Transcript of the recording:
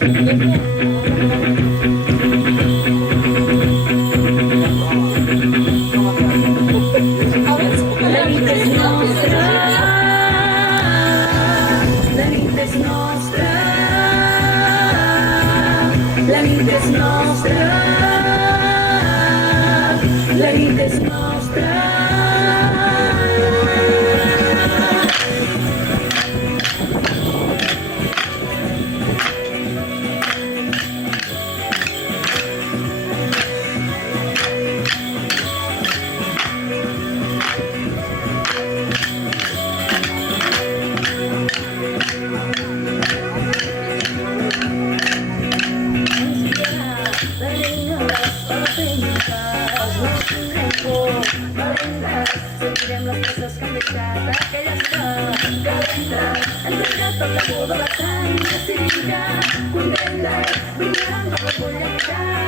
La vita és nostra, la nit és nostra, la nit és nostra, la nit és nostra. Seguirem les coses que han deixat aquelles que calentes. Hem deixat tot la por de la sang decidida, contentes, brillant com el polletjar.